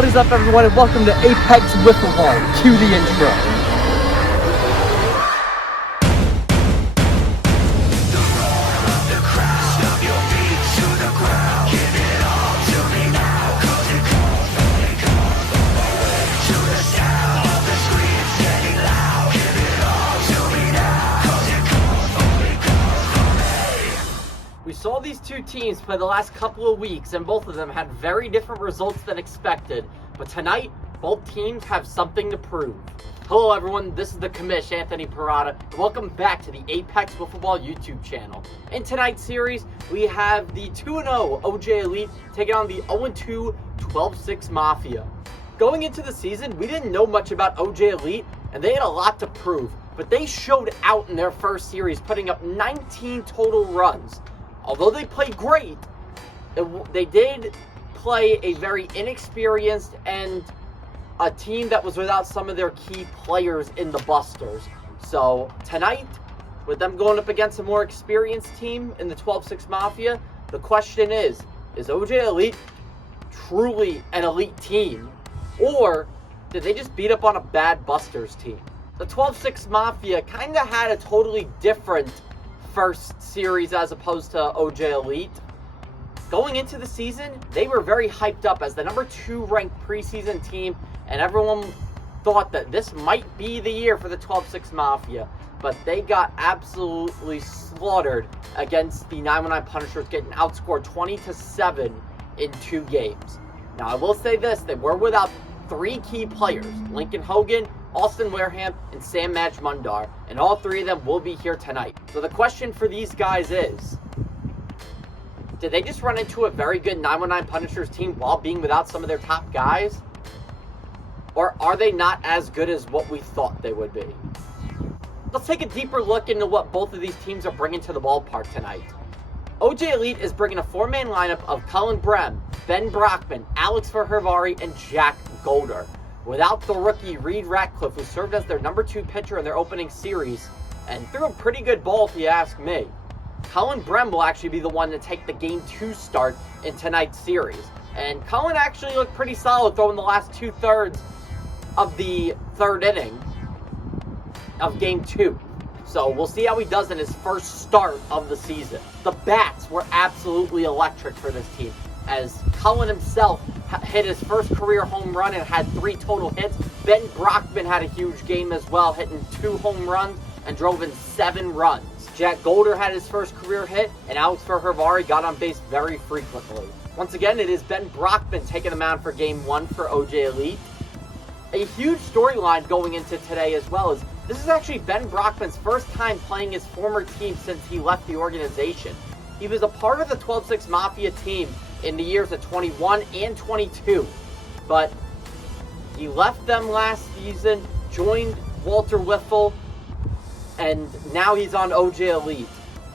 What is up, everyone, and welcome to Apex Wiffle Ball. Cue the intro. We saw these two teams play the last couple of weeks, and both of them had very different results than expected. But tonight, both teams have something to prove. Hello everyone, this is the commish, Anthony Parada, and welcome back to the Apex Wiffle Ball YouTube channel. In tonight's series, we have the 2-0 OJ Elite taking on the 0-2 12-6 Mafia. Going into the season, we didn't know much about OJ Elite, and they had a lot to prove. But they showed out in their first series, putting up 19 total runs. Although they played great, they did play a very inexperienced and a team that was without some of their key players in the Busters. So tonight, with them going up against a more experienced team in the 12-6 Mafia, the question is OJ Elite truly an elite team? Or did they just beat up on a bad Busters team? The 12-6 Mafia kind of had a totally different first series as opposed to OJ Elite. Going into the season, they were very hyped up as the number 2 ranked preseason team, and everyone thought that this might be the year for the 12-6 Mafia, but they got absolutely slaughtered against the 919 Punishers, getting outscored 20-7 in 2 games. Now, I will say this, they were without 3 key players, Lincoln Hogan, Austin Wareham, and Sam Mundar, and all 3 of them will be here tonight. So the question for these guys is, did they just run into a very good 919 Punishers team while being without some of their top guys? Or are they not as good as what we thought they would be? Let's take a deeper look into what both of these teams are bringing to the ballpark tonight. OJ Elite is bringing a 4-man lineup of Cullen Brem, Ben Brockman, Alex Verhervari, and Jack Golder. Without the rookie Reed Ratcliffe, who served as their number 2 pitcher in their opening series, and threw a pretty good ball if you ask me. Cullen Brem will actually be the one to take the Game 2 start in tonight's series. And Cullen actually looked pretty solid throwing the last 2/3 of the 3rd inning of Game 2. So we'll see how he does in his first start of the season. The bats were absolutely electric for this team, as Cullen himself hit his first career home run and had 3 total hits. Ben Brockman had a huge game as well, hitting 2 home runs and drove in 7 runs. Jack Golder had his first career hit, and Alex Verhervari got on base very frequently. Once again, it is Ben Brockman taking the mound for Game 1 for OJ Elite. A huge storyline going into today as well is this is actually Ben Brockman's first time playing his former team since he left the organization. He was a part of the 12-6 Mafia team in the years of 21 and 22, but he left them last season, joined Walter Wiffle, and now he's on OJ Elite.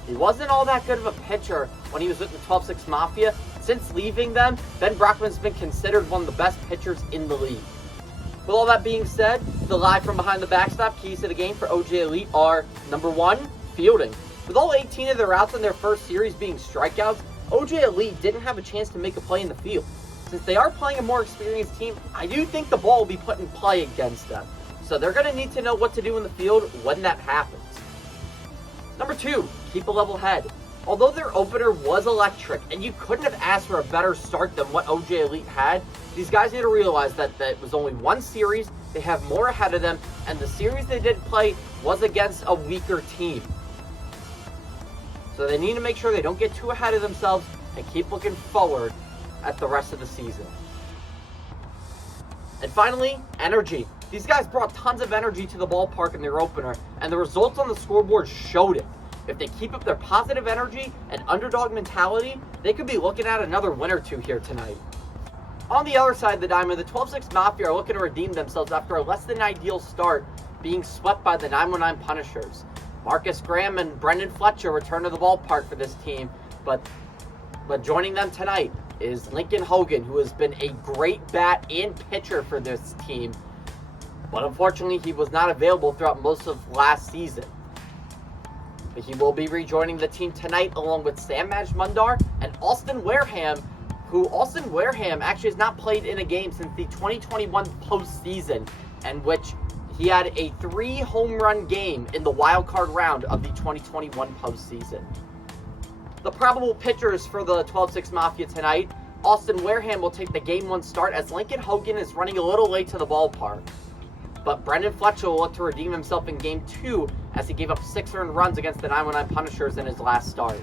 He wasn't all that good of a pitcher when he was with the 12-6 Mafia. Since leaving them, Ben Brockman's been considered one of the best pitchers in the league. With all that being said, the live from behind the backstop keys to the game for OJ Elite are, number 1, fielding. With all 18 of their outs in their first series being strikeouts, OJ Elite didn't have a chance to make a play in the field. Since they are playing a more experienced team, I do think the ball will be put in play against them. So they're going to need to know what to do in the field when that happens. Number 2, keep a level head. Although their opener was electric, and you couldn't have asked for a better start than what OJ Elite had, these guys need to realize that it was only 1 series, they have more ahead of them, and the series they did play was against a weaker team. So they need to make sure they don't get too ahead of themselves and keep looking forward at the rest of the season. And finally, energy. These guys brought tons of energy to the ballpark in their opener, and the results on the scoreboard showed it. If they keep up their positive energy and underdog mentality, they could be looking at another win or 2 here tonight. On the other side of the diamond, the 12-6 Mafia are looking to redeem themselves after a less than ideal start, being swept by the 919 Punishers. Marcus Graham and Brendan Fletcher return to the ballpark for this team, but joining them tonight is Lincoln Hogan, who has been a great bat and pitcher for this team, but unfortunately he was not available throughout most of last season. But he will be rejoining the team tonight along with Sam Mundar and Austin Wareham, who Austin Wareham actually has not played in a game since the 2021 postseason, in which he had a 3-home run game in the wild card round of the 2021 postseason. The probable pitchers for the 12-6 Mafia tonight: Austin Wareham will take the Game 1 start as Lincoln Hogan is running a little late to the ballpark. But Brendan Fletcher will look to redeem himself in Game 2 as he gave up 6 earned runs against the 919 Punishers in his last start.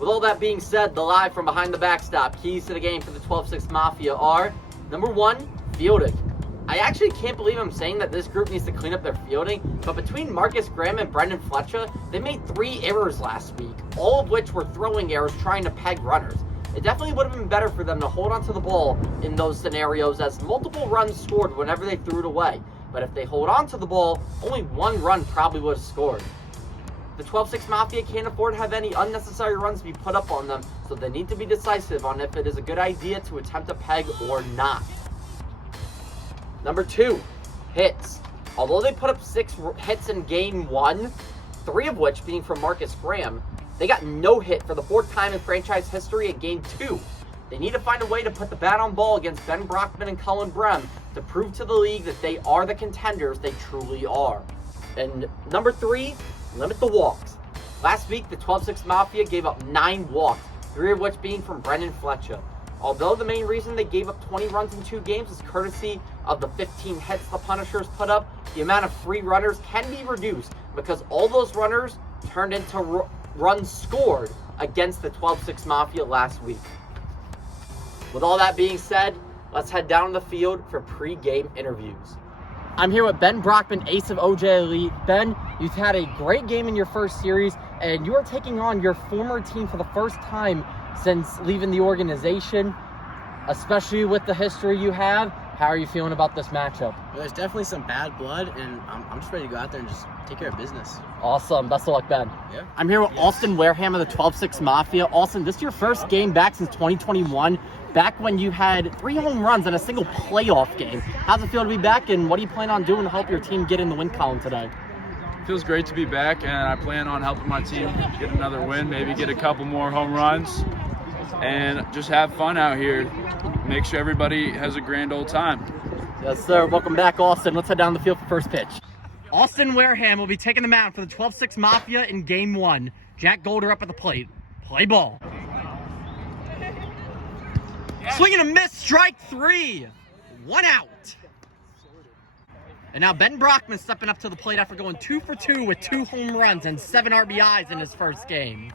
With all that being said, the live from behind the backstop keys to the game for the 12-6 Mafia are: number 1, fielding. I actually can't believe I'm saying that this group needs to clean up their fielding, but between Marcus Graham and Brendan Fletcher, they made 3 errors last week, all of which were throwing errors trying to peg runners. It definitely would have been better for them to hold onto the ball in those scenarios, as multiple runs scored whenever they threw it away. But if they hold on to the ball, only 1 run probably would have scored. The 12-6 Mafia can't afford to have any unnecessary runs be put up on them, so they need to be decisive on if it is a good idea to attempt a peg or not. Number 2, hits. Although they put up 6 hits in Game 1, 3 of which being from Marcus Graham, they got no hit for the 4th time in franchise history in Game 2. They need to find a way to put the bat on ball against Ben Brockman and Cullen Brem to prove to the league that they are the contenders they truly are. And number 3, limit the walks. Last week, the 12-6 Mafia gave up 9 walks, 3 of which being from Brendan Fletcher. Although the main reason they gave up 20 runs in 2 games is courtesy of the 15 hits the Punishers put up, the amount of free runners can be reduced because all those runners turned into runs scored against the 12-6 Mafia last week. With all that being said, let's head down to the field for pre-game interviews. I'm here with Ben Brockman, ace of OJ Elite. Ben, you've had a great game in your first series, and you are taking on your former team for the first time since leaving the organization, especially with the history you have. How are you feeling about this matchup? Well, there's definitely some bad blood, and I'm just ready to go out there and just take care of business. Awesome. Best of luck, Ben. Yeah. I'm here with Austin Wareham of the 12-6 Mafia. Austin, this is your first game back since 2021, back when you had 3 home runs in a single playoff game. How's it feel to be back, and what do you plan on doing to help your team get in the win column today? Feels great to be back, and I plan on helping my team get another win, maybe get a couple more home runs, and just have fun out here. Make sure everybody has a grand old time. Yes, sir. Welcome back, Austin. Let's head down the field for first pitch. Austin Wareham will be taking the mound for the 12-6 Mafia in Game 1. Jack Golder up at the plate. Play ball. Swing and a miss, strike 3. 1 out. And now Ben Brockman stepping up to the plate after going 2 for 2 with 2 home runs and 7 RBIs in his first game.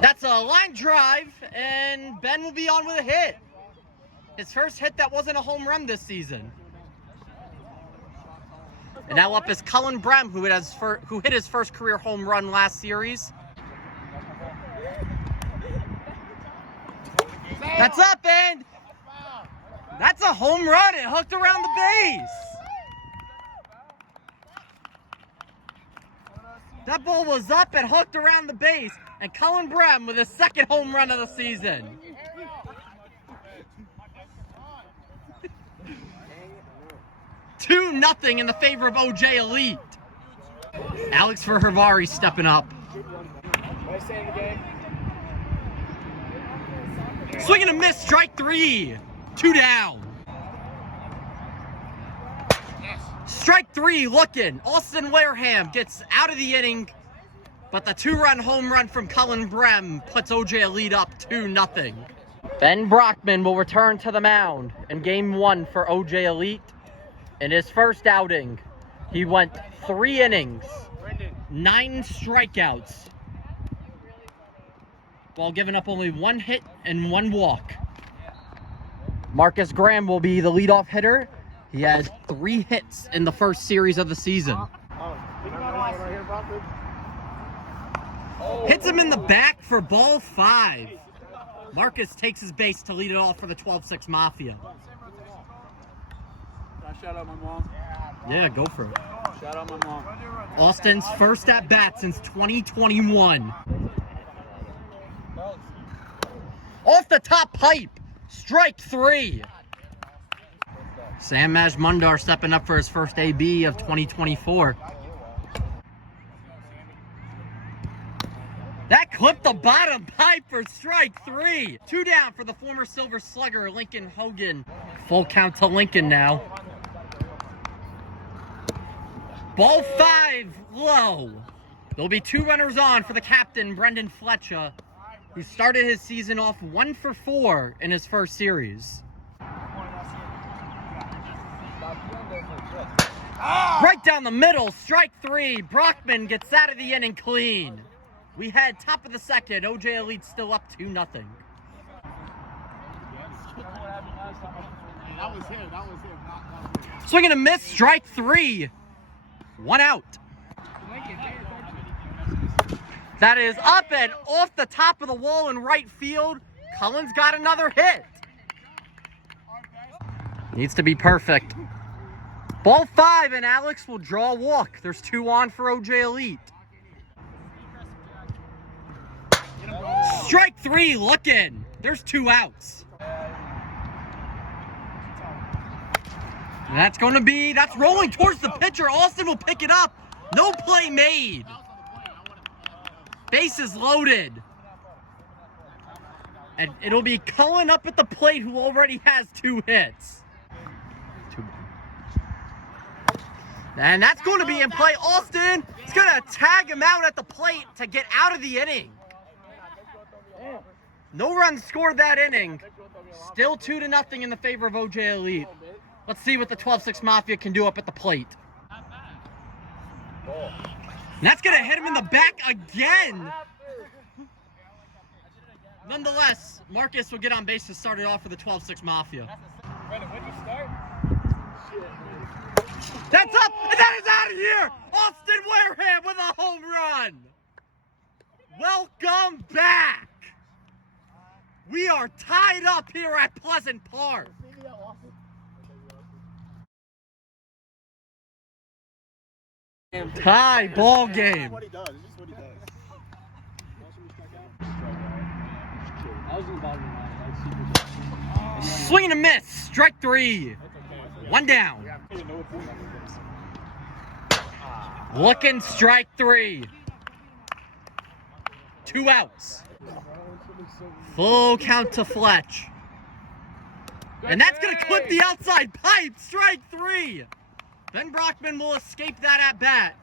That's a line drive, and Ben will be on with a hit. His first hit that wasn't a home run this season. And now up is Cullen Brem, who hit his first career home run last series. That's up, and that's a home run. It hooked around the base. That ball was up and hooked around the base. And Cullen Brem with his second home run of the season. Two 2-0 in the favor of OJ Elite. Alex Verhavari stepping up. Swing and a miss, strike 3. 2 down. Strike 3 looking. Austin Wareham gets out of the inning, but the 2-run home run from Cullen Brem puts OJ Elite up 2-0. Ben Brockman will return to the mound in Game 1 for OJ Elite. In his first outing, he went 3 innings, 9 strikeouts, while giving up only 1 hit and 1 walk. Marcus Graham will be the leadoff hitter. He has 3 hits in the first series of the season. Hits him in the back for ball 5. Marcus takes his base to lead it off for the 12-6 Mafia. Can I shout out my mom? Yeah, go for it. Shout out my mom. Austin's first at bat since 2021. Off the top pipe, strike 3. Sam Majmundar stepping up for his first AB of 2024. That clipped the bottom pipe for strike 3. 2 down for the former Silver Slugger, Lincoln Hogan. Full count to Lincoln now. Ball 5 low. There'll be 2 runners on for the captain, Brendan Fletcher, who started his season off 1 for 4 in his first series. Right down the middle, strike 3. Brockman gets out of the inning clean. We had top of the second, OJ Elite still up 2-0. That was him. Swing and a miss, strike 3. 1 out. That is up and off the top of the wall in right field. Cullen's got another hit. Needs to be perfect. Ball 5 and Alex will draw a walk. There's 2 on for OJ Elite. Strike 3 looking. There's 2 outs. And that's rolling towards the pitcher. Austin will pick it up. No play made. Bases loaded. And it'll be Cullen up at the plate, who already has 2 hits. And that's going to be in play. Austin is going to tag him out at the plate to get out of the inning. No runs scored that inning. Still 2-0 in the favor of OJ Elite. Let's see what the 12-6 Mafia can do up at the plate. And that's going to hit him in the back again. Nonetheless, Marcus will get on base to start it off for the 12-6 Mafia. That's up, and that is out of here! Austin Wareham with a home run! Welcome back! We are tied up here at Pleasant Park. Tie ball game. Swing and a miss. Strike 3. 1 down. Looking, strike 3. 2 outs. Full count to Fletch. And that's going to clip the outside pipe. Strike 3. Ben Brockman will escape that at bat.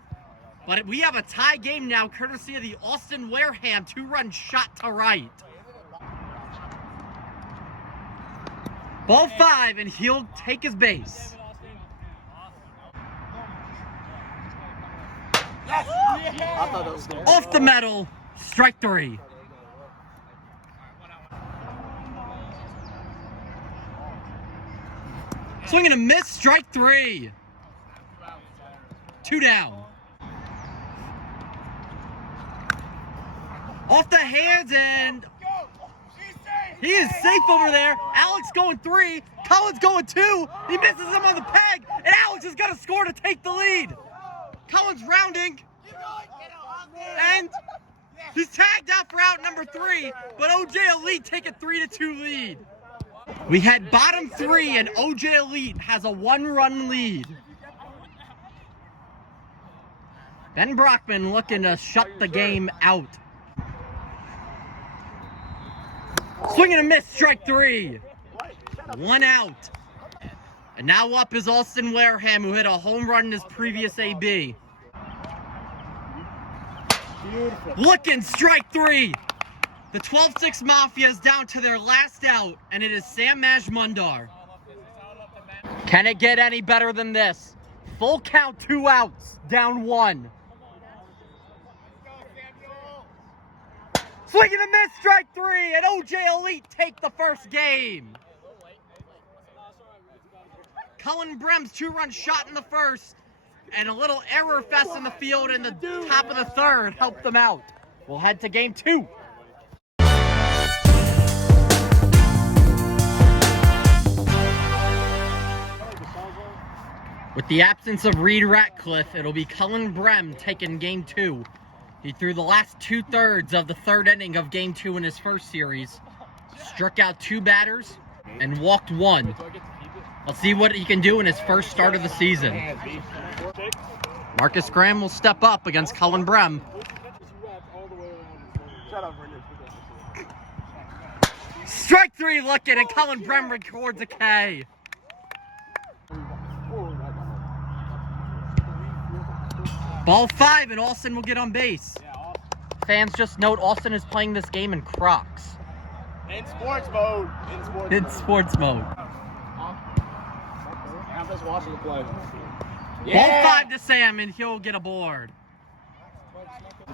But we have a tie game now, courtesy of the Austin Wareham 2-run shot to right. Ball 5, and he'll take his base. Off the metal, strike 3. Swing and a miss, strike 3. 2 down. Off the hands, and he is safe over there. Alex going 3. Cullen's going 2. He misses him on the peg, and Alex has got to score to take the lead. Cullen's rounding, and he's tagged out for out number 3, but OJ Elite take a 3-2 lead. We had bottom 3, and OJ Elite has a 1-run lead. Ben Brockman looking to shut the game out. Swing and a miss, strike 3. 1 out. And now up is Austin Wareham, who hit a home run in his previous AB. Looking, strike 3. The 12-6 Mafia is down to their last out, and it is Sam Majmundar. Can it get any better than this? Full count, 2 outs, down 1. Swing and a miss, strike 3, and OJ Elite take the first game. Cullen Brem's 2-run shot in the first, and a little error fest in the field in the top of the third helped them out. We'll head to game 2. With the absence of Reed Ratcliffe, it'll be Cullen Brem taking game 2. He threw the last 2/3 of the 3rd inning of game 2 in his first series, struck out 2 batters, and walked 1. Let's see what he can do in his first start of the season. Marcus Graham will step up against Cullen Brem. Strike three looking, and Colin Brem records a K. Ball 5, and Austin will get on base. Fans just note Austin is playing this game in Crocs. In sports mode. In sports mode. I'm just watching the play. Ball 5 to Sam, and he'll get a board.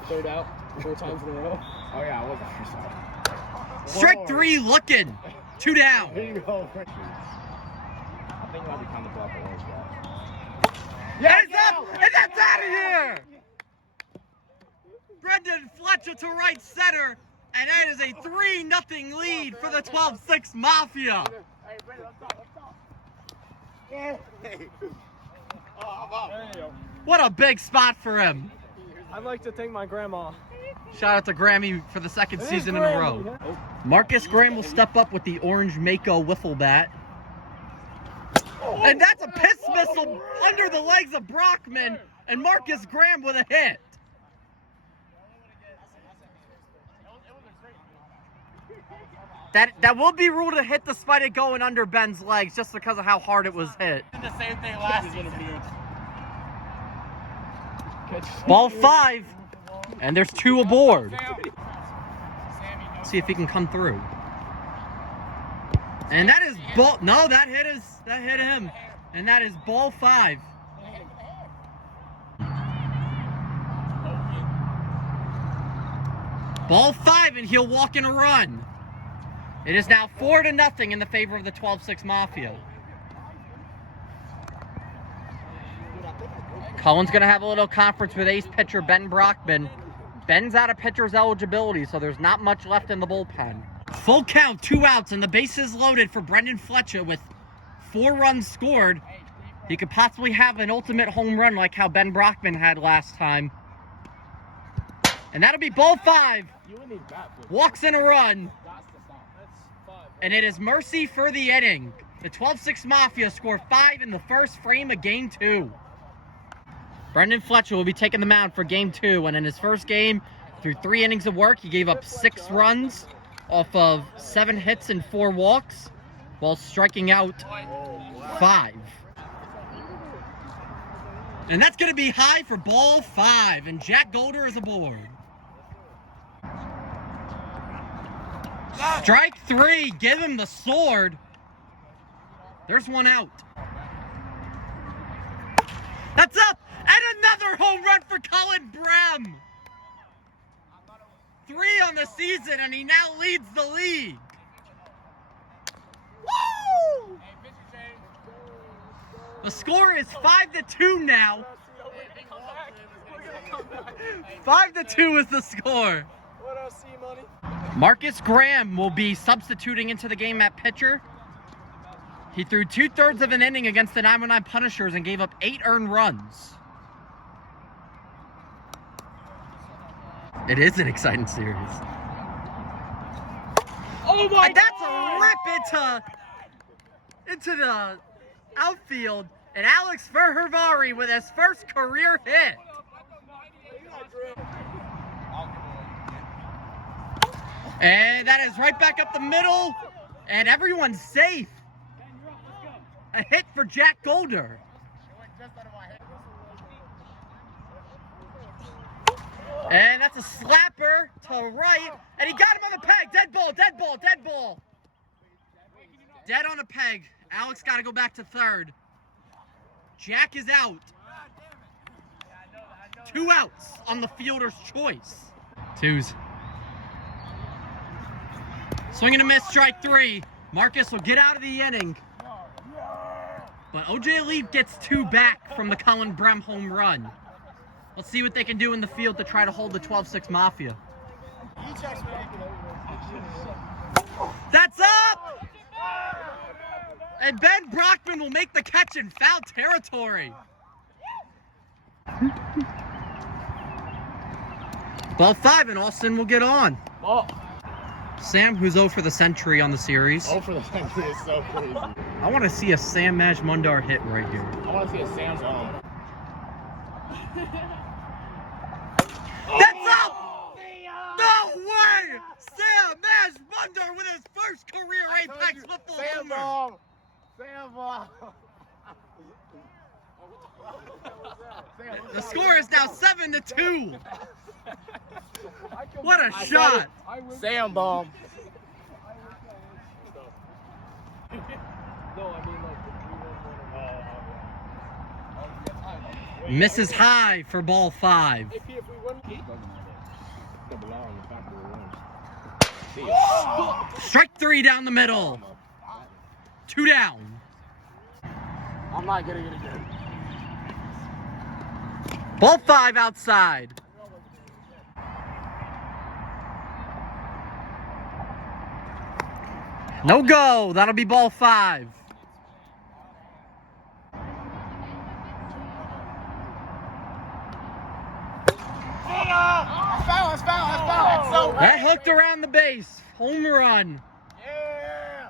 Third out 4 times in a row. Oh yeah, I wasn't sure. Strike 3 looking. 2 down. Here you go. I think I'll be kind of block the orange guy. Yeah, it's up, and that's out of here. Brendan Fletcher to right center, and that is a 3-0 lead for the 12-6 Mafia. Hey, Brendan, let's go. Oh, I'm up. What a big spot for him. I'd like to thank my grandma. Shout out to Grammy for the second season in a row. Marcus Graham will step up with the orange Mako Wiffle bat. And that's a piss missile under the legs of Brockman, and Marcus Graham with a hit. That will be ruled a hit despite it going under Ben's legs just because of how hard it was hit. The same thing last season. Ball 5, and there's 2 aboard. See if he can come through. And that is ball. No, that hit him. And that is ball 5. Ball 5, and he'll walk in a run. It is now 4-0 in the favor of the 12-6 Mafia. Cullen's going to have a little conference with ace pitcher Ben Brockman. Ben's out of pitcher's eligibility, so there's not much left in the bullpen. Full count, 2 outs, and the bases loaded for Brendan Fletcher with 4 runs scored. He could possibly have an ultimate home run like how Ben Brockman had last time. And that'll be ball 5. Walks in a run. And it is mercy for the inning. The 12-6 Mafia score 5 in the first frame of game 2. Brendan Fletcher will be taking the mound for game 2, and in his first game, through 3 innings of work, he gave up 6 runs off of 7 hits and 4 walks, while striking out 5. And that's going to be high for ball 5, and Jack Golder is aboard. Strike 3, give him the sword. There's 1 out. That's up, and another home run for Colin Brem. 3 on the season, and he now leads the league. Woo! The score is 5-2 now. 5-2 is the score. What else, C-Money? Marcus Graham will be substituting into the game at pitcher. He threw 2/3 of an inning against the 919 Punishers and gave up 8 earned runs. It is an exciting series. Oh my And that's a rip into the outfield. And Alex Verhervari with his first career hit. And that is right back up the middle. And everyone's safe. A hit for Jack Golder. And that's a slapper to right. And he got him on the peg. Dead ball, dead ball, dead ball. Dead on a peg. Alex got to go back to third. Jack is out. 2 outs on the fielder's choice. 2s. Swing and a miss, strike 3. Marcus will get out of the inning. But OJ Leaf gets 2 back from the Colin Brem home run. Let's see what they can do in the field to try to hold the 12-6 Mafia. That's up! And Ben Brockman will make the catch in foul territory. Ball 5, and Austin will get on. Oh. Sam, who's 0 for the century on the series. Oh, for the century is so crazy. I want to see a Sam Majmundar hit right here. I want to see a Sam's own. That's up! No way! The score is now 7-2. What a shot! Sam bomb. Misses high for ball 5. Strike 3 down the middle. 2 down. I'm not getting it again. Ball 5 outside. No go. That'll be ball 5. Foul. That hooked around the base. Home run. Yeah.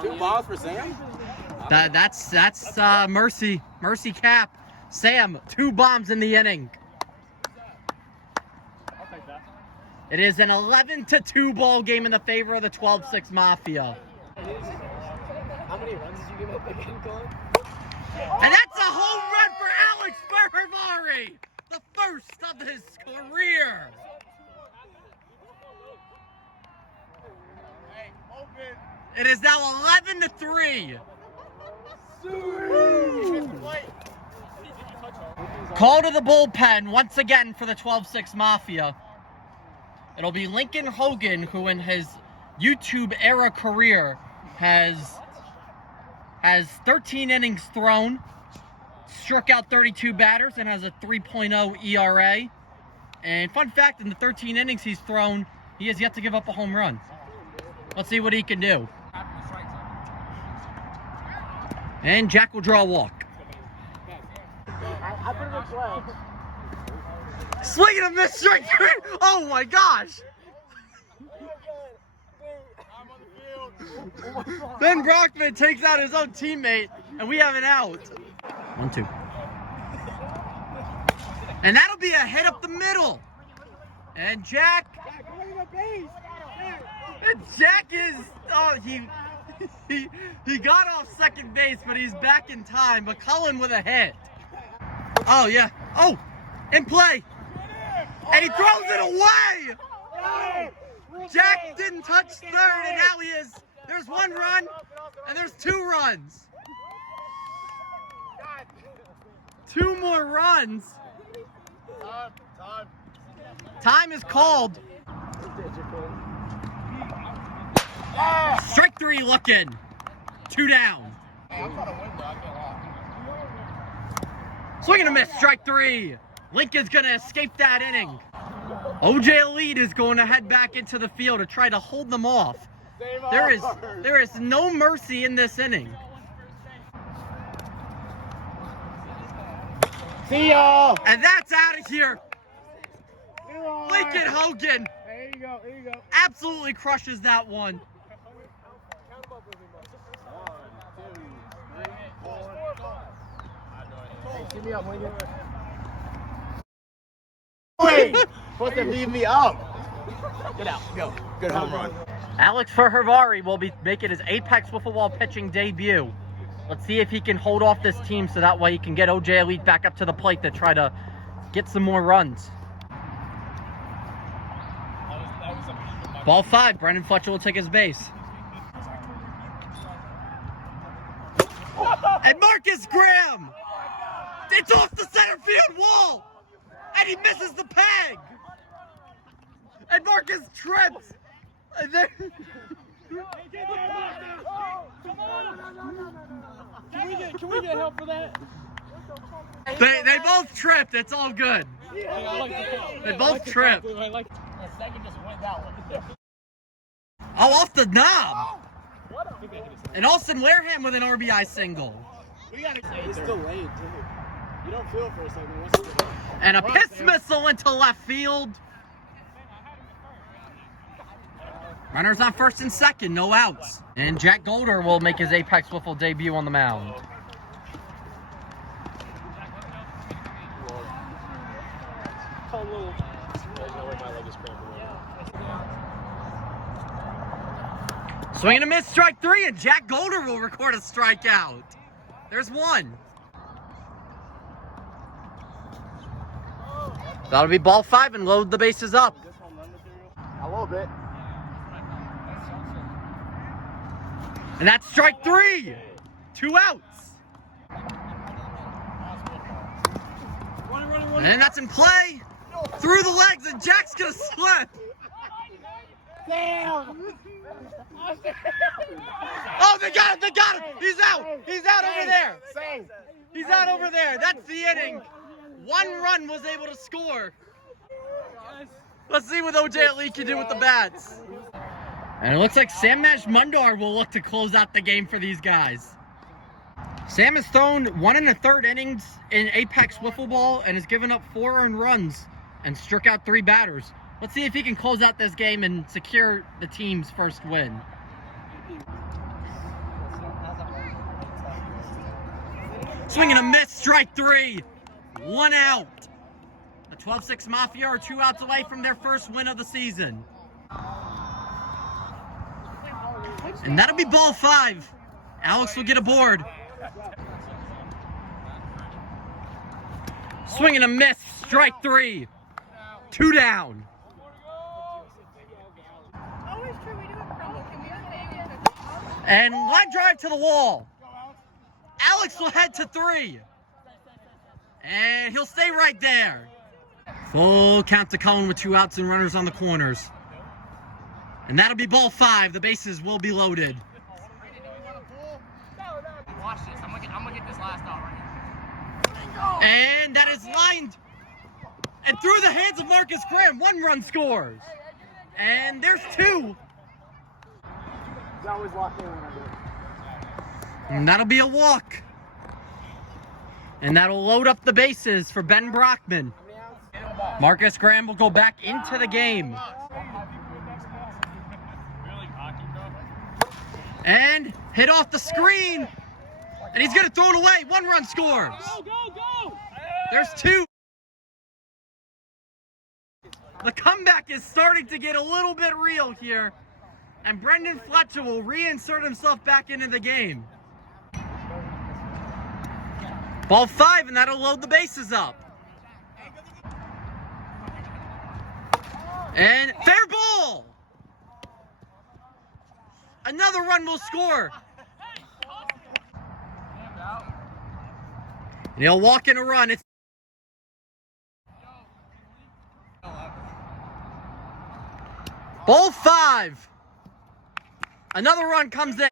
Two balls for Sam? That's Mercy Cap. Sam, 2 bombs in the inning. It is an 11-2 ball game in the favor of the 12-6 Mafia. How many runs did you give up again, Colin? And that's a home run for Alex Berhavari, the first of his career. It is now 11-3. Call to the bullpen once again for the 12-6 Mafia. It'll be Lincoln Hogan, who in his YouTube era career has 13 innings thrown, struck out 32 batters, and has a 3.0 ERA. And fun fact, in the 13 innings he's thrown, he has yet to give up a home run. Let's see what he can do. And Jack will draw a walk. I put him in play. Swing and a miss, strike 3. Oh my gosh. Ben Brockman takes out his own teammate, and we have an out. 1-2. And that'll be a hit up the middle. And Jack is, oh, he got off second base, but he's back in time. McCullen with a hit. Oh, yeah. Oh, in play. And he throws it away. Jack didn't touch third, and now he is. There's 1 run, and there's 2 runs. 2 more runs. Time is called. Strike 3 looking. 2 down. Swing and a miss, strike 3. Lincoln's going to escape that inning. OJ Elite is going to head back into the field to try to hold them off. There is no mercy in this inning. See ya! And that's out of here. Lincoln Hogan There you go. absolutely crushes that one. Give me up, Lincoln. Wait! Supposed to leave me up. Get out. Go. Good home run. Alex Berhavari will be making his Apex Wiffle Ball pitching debut. Let's see if he can hold off this team so that way he can get OJ Elite back up to the plate to try to get some more runs. Ball 5, Brendan Fletcher will take his base. And Marcus Graham! It's off the center field wall! And he misses the peg! And Marcus trips! And then... Can we get help for that? They both tripped, it's all good. They both tripped. Oh, off the knob! And Austin Wareham with an RBI single. It's delayed, too. You don't feel it for a second. And a piss missile into left field. Runners on first and second, no outs. And Jack Golder will make his Apex Wiffle debut on the mound. Call a little. Swing and a miss, strike 3, and Jack Golder will record a strikeout. There's one. That'll be ball 5 and load the bases up. A little bit. And that's strike 3. 2 outs. And that's in play. Through the legs, and Jack's gonna slip. Damn! Oh, they got it, they got it. He's out. He's out over there. Same. He's out over there. That's the inning. 1 run was able to score. Let's see what OJ Elite can do with the bats. And it looks like Sam Mundar will look to close out the game for these guys. Sam has thrown 1 1/3 innings in Apex Wiffle Ball and has given up 4 earned runs and struck out 3 batters. Let's see if he can close out this game and secure the team's first win. Swing and a miss, strike 3. 1 out. The 12-6 Mafia are 2 outs away from their first win of the season. And that'll be ball 5. Alex will get aboard. Swing and a miss, strike 3. 2 down. And line drive to the wall. Alex will head to 3. And he'll stay right there. Full count to Cullen with 2 outs and runners on the corners. And that'll be ball 5. The bases will be loaded. Watch this. I'm gonna get this last out right here. And that is lined. And through the hands of Marcus Graham, 1 run scores. And there's 2. He's always locked in when I do it. And that'll be a walk. And that'll load up the bases for Ben Brockman. Marcus Graham will go back into the game. And hit off the screen. And he's going to throw it away. 1 run scores. Go! There's 2. The comeback is starting to get a little bit real here. And Brendan Fletcher will reinsert himself back into the game. Ball 5, and that'll load the bases up. And fair ball! Another run will score. And he'll walk in a run. It's ball 5. Another run comes in.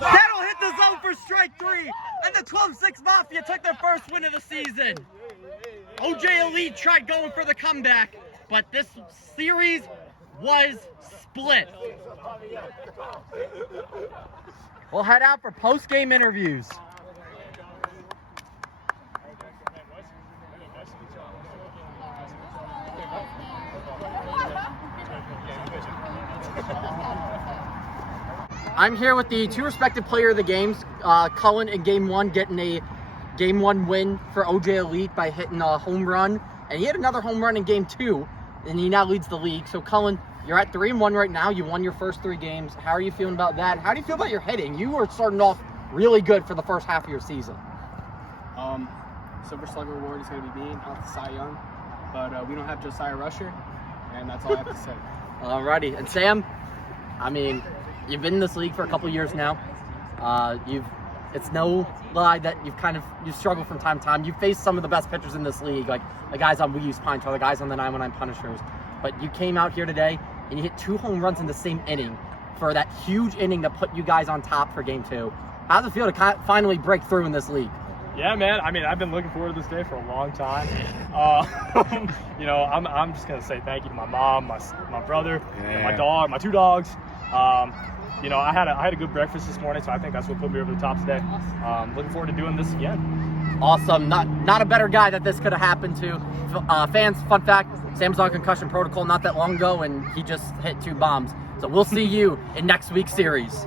That'll hit the zone for strike 3. And the 12-6 Mafia took their first win of the season. OJ Elite tried going for the comeback, but this series was split. We'll head out for post-game interviews. I'm here with the 2 respected player of the games, Cullen in Game 1, getting a Game 1 win for OJ Elite by hitting a home run. And he hit another home run in Game 2, and he now leads the league. So, Cullen, you're at 3-1 right now. You won your first 3 games. How are you feeling about that? How do you feel about your hitting? You were starting off really good for the first half of your season. Silver Slugger Award is going to be me, not the Cy Young. But we don't have Josiah Rusher, and that's all I have to say. Alrighty. And Sam, I mean, you've been in this league for a couple years now. It's no lie that you've struggled from time to time. You've faced some of the best pitchers in this league, like the guys on We Use Pine Tar, the guys on the 919 Punishers. But you came out here today and you hit 2 home runs in the same inning for that huge inning that put you guys on top for Game 2. How does it feel to finally break through in this league? Yeah, man. I mean, I've been looking forward to this day for a long time. I'm just gonna say thank you to my mom, my brother, and my dog, my 2 dogs. I had a good breakfast this morning, so I think that's what put me over the top today. Looking forward to doing this again. Awesome. Not a better guy that this could have happened to. Fans, fun fact, Sam's on concussion protocol not that long ago, and he just hit 2 bombs. So we'll see you in next week's series.